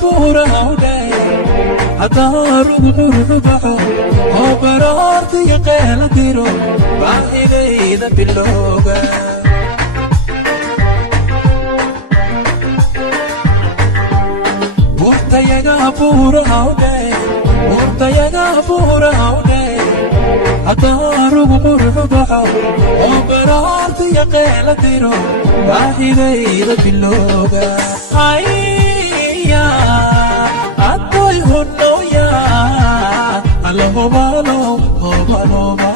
buurahawdhe haddaan ruuxu baxo oo baroortiyo qeela diro baahidayda bilowga buurtayaga buurahawdhe haddaan ruuxu baxo oo baroortiyo qeela diro baahidayda bilowga adoy hunooya alahobalo hobaloba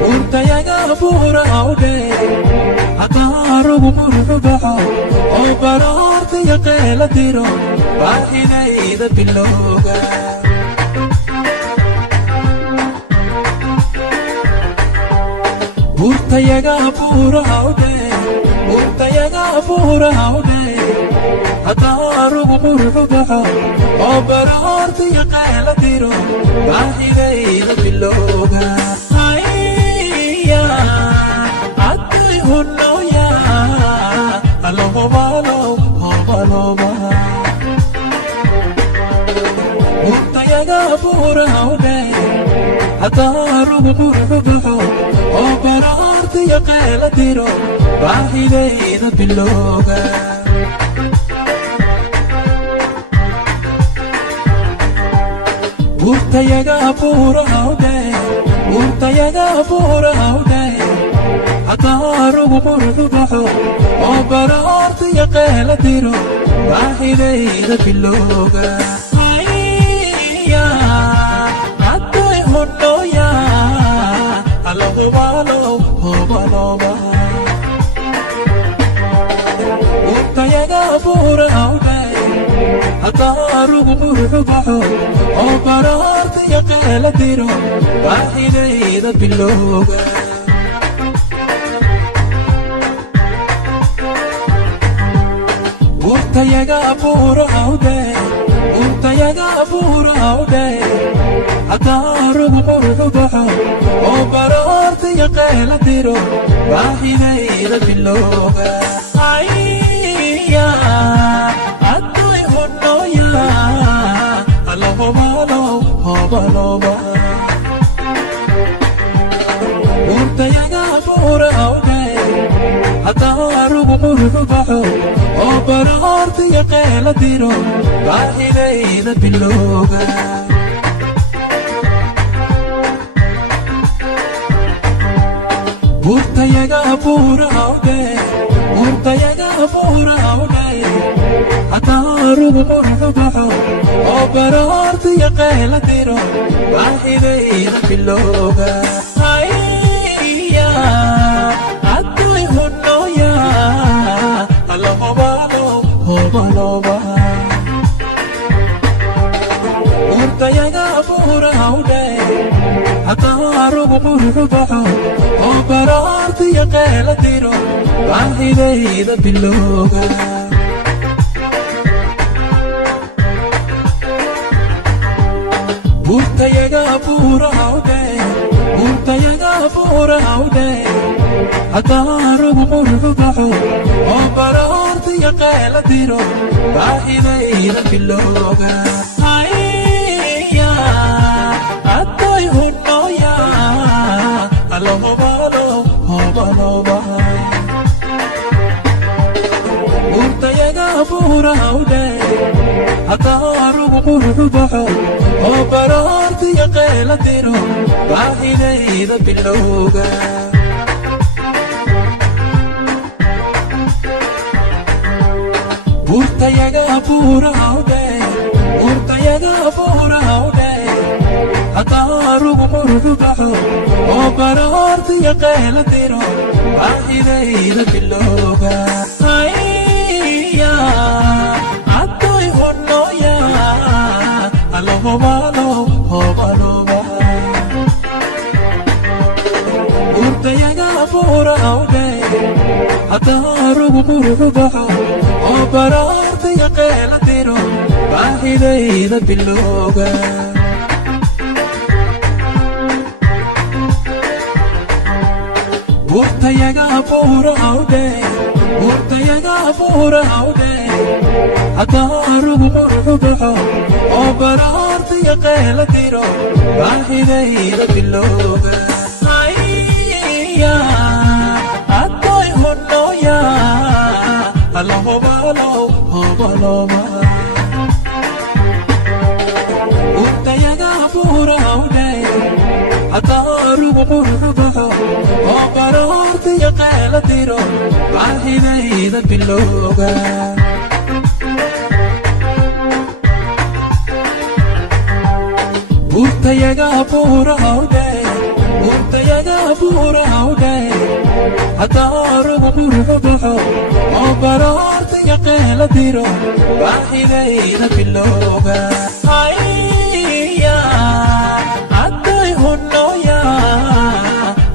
buurtayaga buurahawdhe haddaan ruuxu baxo oo baroortiyo qeela diro baahidayda bilowga buurtayaga buurahawdhe haddaan ruuxu baxo oo baroortiyo qeela diro baahidayda bilowga adoy hunooya alahobalo hobaloba buurtayaga buurahawdhe haddaan ruuxu baxo oo baroortiyo qeela diro baahidayda bilowga buurtayaga buurahawdhe haddaan ruuxu baxo oo baroortiyo qeela diro baahidayda bilowga adoy hunooya alahobalo hobaloba buurtayaga buurahawdhe haddaan ruuxu baxo oo baroortiyo qeela diro baahidayda bilowga buurtayaga buurahawdhe haddaan ruuxu baxo oo baroortiyo qeela diro baahidayda bilowga adoy hunooya alahobalo hobaloba buurtayaga buurahawdhe haddaan ruuxu baxo oo baroortiyo qeela diro baahidayda bilowga buurtayaga buurahawdhe haddaan ruuxu baxo oo baroortiyo qeela diro baahidayda bilowga adoy hunooya alahobalo hobaloba buurtayaga buurahawdhe haddaan ruuxu baxo oo baroortiyo qeela diro baahidayda bilowga buurtayaga buurahawdhe haddaan ruuxu baxo oo baroortiyo qeela diro baahidayda bilowga adoy hunooya alahobalo hobaloba buurtayaga buurahawdhe haddaan ruuxu baxo oo baroortiyo qeela diro baahidayda bilowga buurtayaga buurahawdhe haddaan ruuxu baxo oo baroortiyo qeela diro baahidayda bilowga adoy hunooya alahobalo hobaloba buurtayaga buurahawdhe haddaan ruuxu baxo oo baroortiyo qeela diro baahidayda bilowga buurtayaga buurahawdhe عطارق مرحبها وبرارت يقيل ديرو باهديد باللوغة هيا عطاي هنو يا الله بالو بالو وانت يا غفورة ودي عطارق مرحبها وبرارت يقيل ديرو باهديد باللوغة وانت يا غفورة ودي وانت يا غفورة ودي عطارق مرحبها وبرارت يقيل ديرو باهديد باللوغة هيا عطاي هنو يا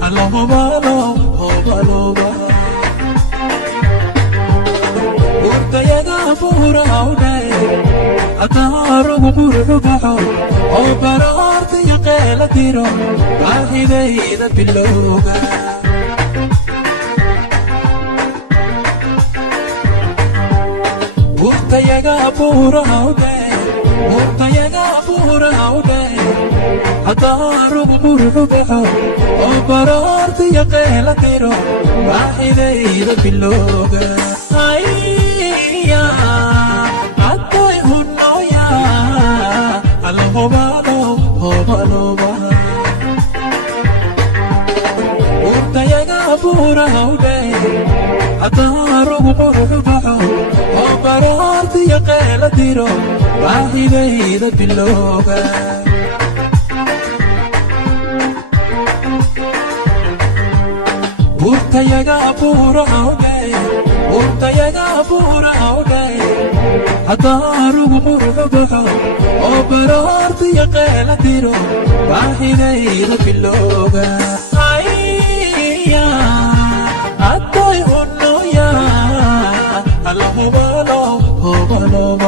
الله بالو بالو وانت يا غفورة ودي عطارق مرحبها وبرارت يقيل ديرو باهديد باللوغة وانت يا غفورة ودي وانت يا غفورة ودي عطارق مرحبها وبرارت يقيل ديرو باهديد باللوغة هيا عطاي هنو يا الله بالو بالو وانت يا غفورة ودي عطارق مرحبها وبرارت يقيل ديرو باهديد باللوغة وانت يا غفورة ودي وانت يا غفورة ودي عطارق مرحبها وبرارت يقيل ديرو باهديد باللوغة هيا عطاي هنو يا الله بالو بالو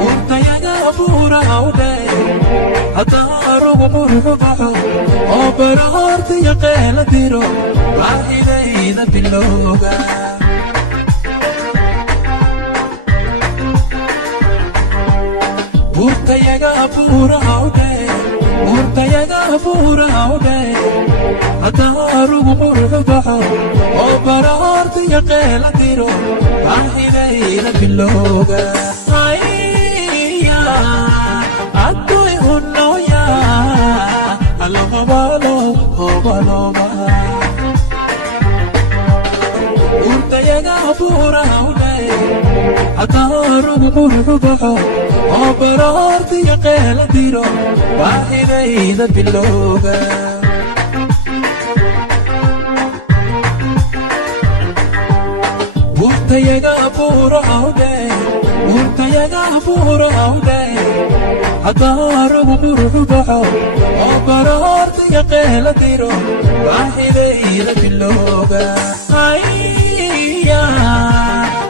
وانت يا غفورة ودي عطارق مرحبها وبرارت يقيل ديرو باهديد باللوغة وانت يا غفورة ودي وانت يا غفورة ودي عطارق مرحبها وبرارت يقيل ديرو باهديد باللوغة هيا عطاي هنو يا الله بالو بالو وانت يا غفورة ودي عطارق مرحبها وبرارت يقيل ديرو باهديد باللوغة وانت يا غفورة ودي وانت يا غفورة ودي عطارق مرحبها وبرارت يقيل ديرو باهديد باللوغة هيا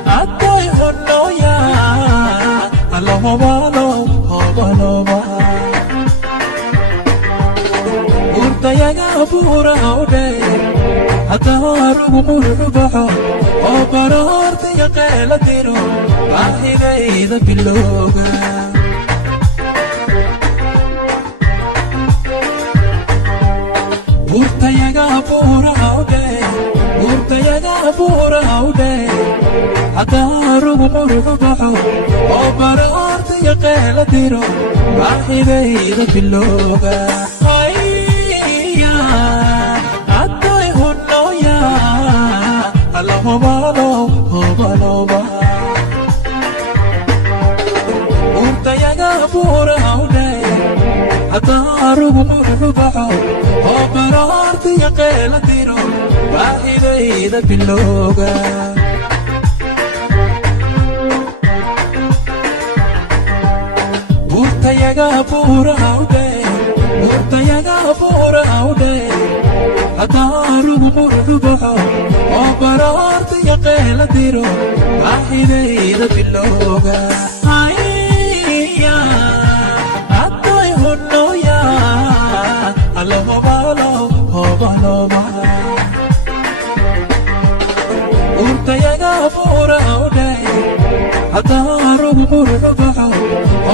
عطاي هنو يا الله بالو بالو وانت يا غفورة ودي عطارق مرحبها وبرارت يقيل ديرو باهديد باللوغة وانت يا غفورة ودي وانت يا غفورة ودي عطارق مرحبها وبرارت يقيل ديرو باهديد باللوغة هيا عطاي هنو يا الله بالو بالو وانت يا غفورة ودي عطارق مرحبها وبرارت يقيل ديرو باهديد باللوغة وانت يا غفورة ودي وانت يا غفورة ودي عطارق مرحبها وبرارت يقيل ديرو باهديد باللوغة هيا عطاي هنو يا الله بالو بالو urtayaga buuraude hadaarug qurxubaxo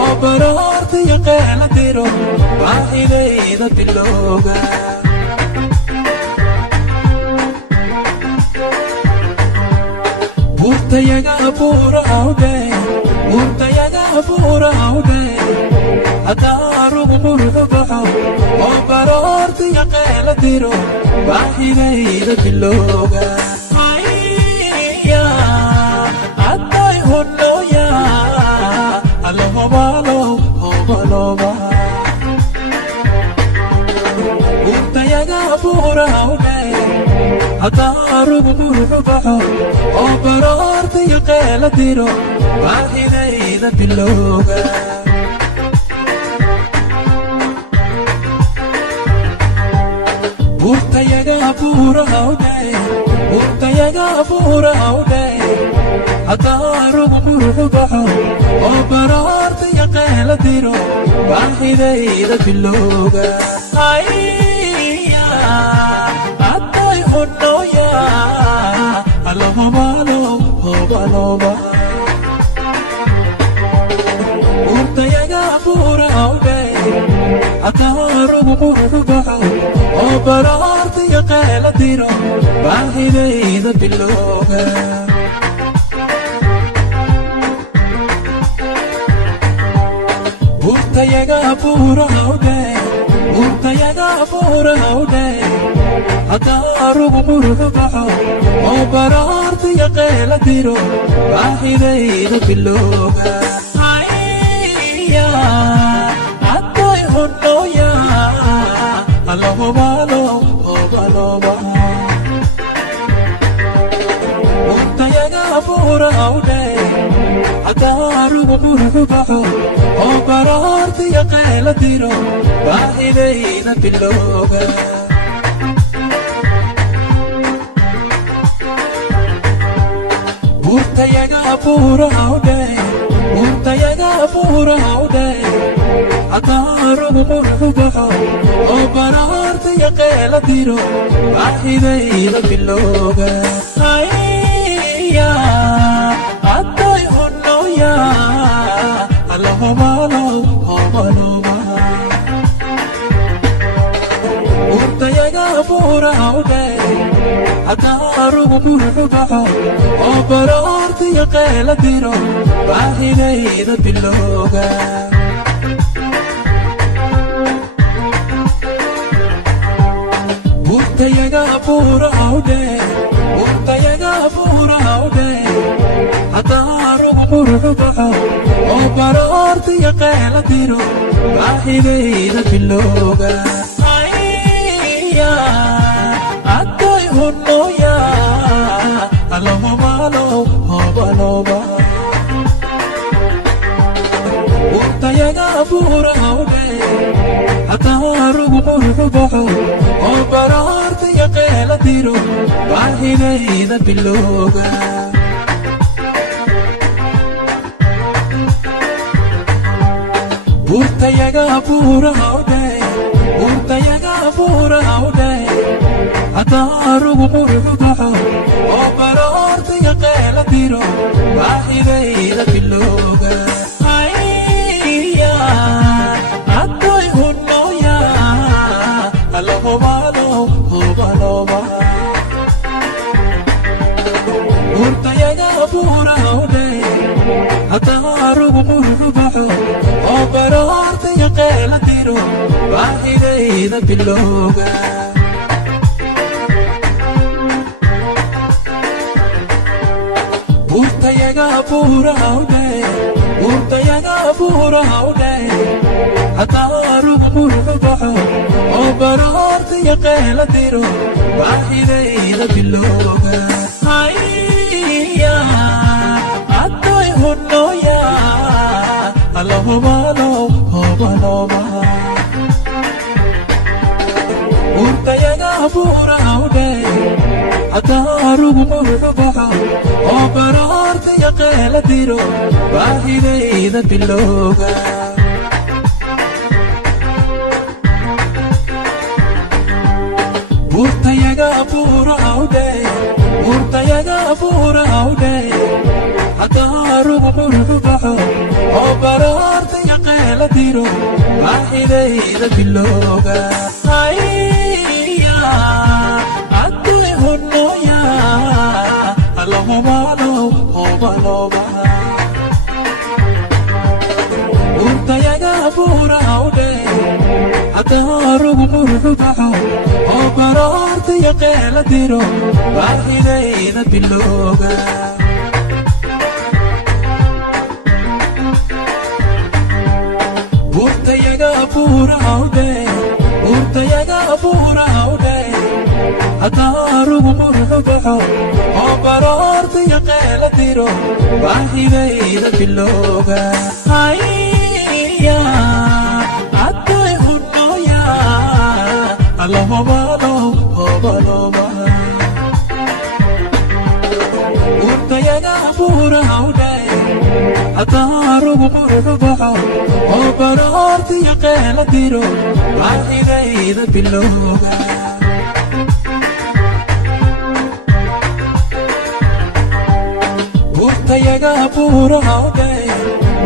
oo baraartiya qeela diro baahidayda bilowga urtayaga buuraude hadaarug qurxubaxo oo baraartiya qeela diro baahidayda bilowga urtayaga buuraude hadaarug qurxubaxo oo baraartiya qeela diro baahidayda bilowga urtayaga buuraude hadaarug qurxubaxo oo baraartiya qeela diro baahidayda bilowga aday hunooya alahobalo hobaloba urtayaga buuraude hadaarug qurxubaxo oo baraartiya qeela diro baahidayda bilowga urtayaga buuraude hadaarug qurxubaxo oo baraartiya qeela diro baahidayda bilowga aday hunooya alahobalo hobaloba urtayaga buuraude hadaarug qurxubaxo oo baraartiya qeela diro baahidayda bilowga urtayaga buuraude hadaarug qurxubaxo oo baraartiya qeela diro baahidayda bilowga aday hunooya alahobalo hobaloba urtayaga buuraude hadaarug qurxubaxo oo baraartiya qeela diro baahidayda bilowga urtayaga buuraude hadaarug qurxubaxo oo baraartiya qeela diro baahidayda bilowga aday hunooya alahobalo hobaloba urtayaga buuraude hadaarug qurxubaxo oo baraartiya qeela diro baahidayda bilowga urtayaga buuraude hadaarug qurxubaxo oo baraartiya qeela diro baahidayda bilowga aday hunooya alahobalo hobaloba urtayaga buuraude hadaarug qurxubaxo oo baraartiya qeela diro baahidayda bilowga urtayaga buuraude hadaarug qurxubaxo oo baraartiya qeela diro baahidayda bilowga aday hunooya alahobalo hobaloba urtayaga buuraude hadaarug qurxubaxo oo baraartiya qeela diro baahidayda bilowga urtayaga buuraude buurahawdhe haddaarugu murxubaxo oo baraarta yaqeela diro baaxidayda bilooga haya adduy hunnoya allahumalo obalooba urtayaga buurahawdhe haddaarugu murxubaxo oo baraarta yaqeela diro baaxidayda bilooga urtayaga buurahawdhe haddaarugu murxubaxo oo baraarta yaqeela diro baaxidayda bilooga haya adduy hunnoya allahumalo obalooba urtayaga buurahawdhe haddaarugu murxubaxo oo baraarta yaqeela diro baaxidayda bilooga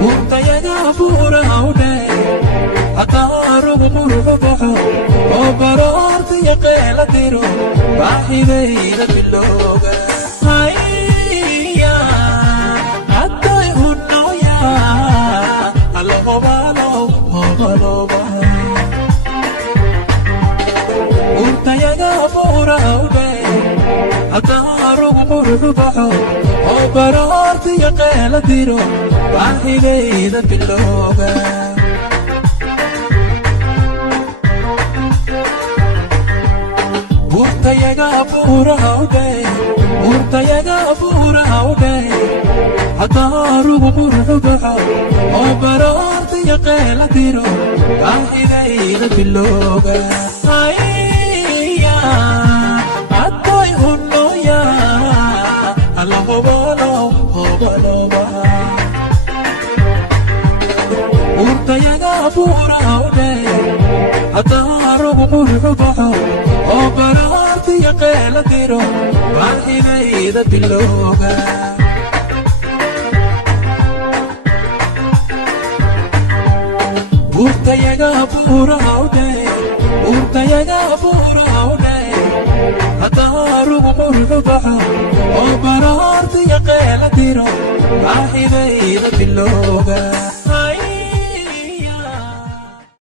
urtayaga buurahawdhe haddaarugu murxubaxo oo baraarta yaqeela diro baaxidayda bilooga haya adduy hunnoya allahumalo obalooba urtayaga buurahawdhe haddaarugu murxubaxo oo baraarta yaqeela diro baaxidayda bilooga urtayaga buurahawdhe haddaarugu murxubaxo oo baraarta yaqeela diro baaxidayda bilooga haya adduy hunnoya allahumalo obalooba urtayaga buurahawdhe haddaarugu murxubaxo oo baraarta yaqeela diro baaxidayda bilooga urtayaga buurahawdhe haddaarugu murxubaxo oo baraarta yaqeela diro baaxidayda bilooga